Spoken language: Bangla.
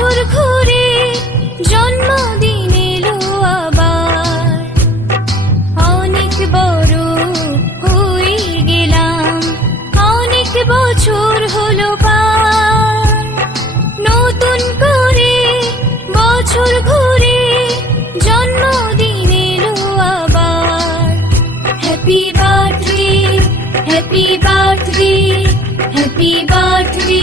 বছর ঘুরে জন্মদিন এলো আবার অনেক বড় হয়ে গেলাম অনেক বছর হলো পার নতুন করে বছর ঘুরে জন্মদিন birthday birthday birthday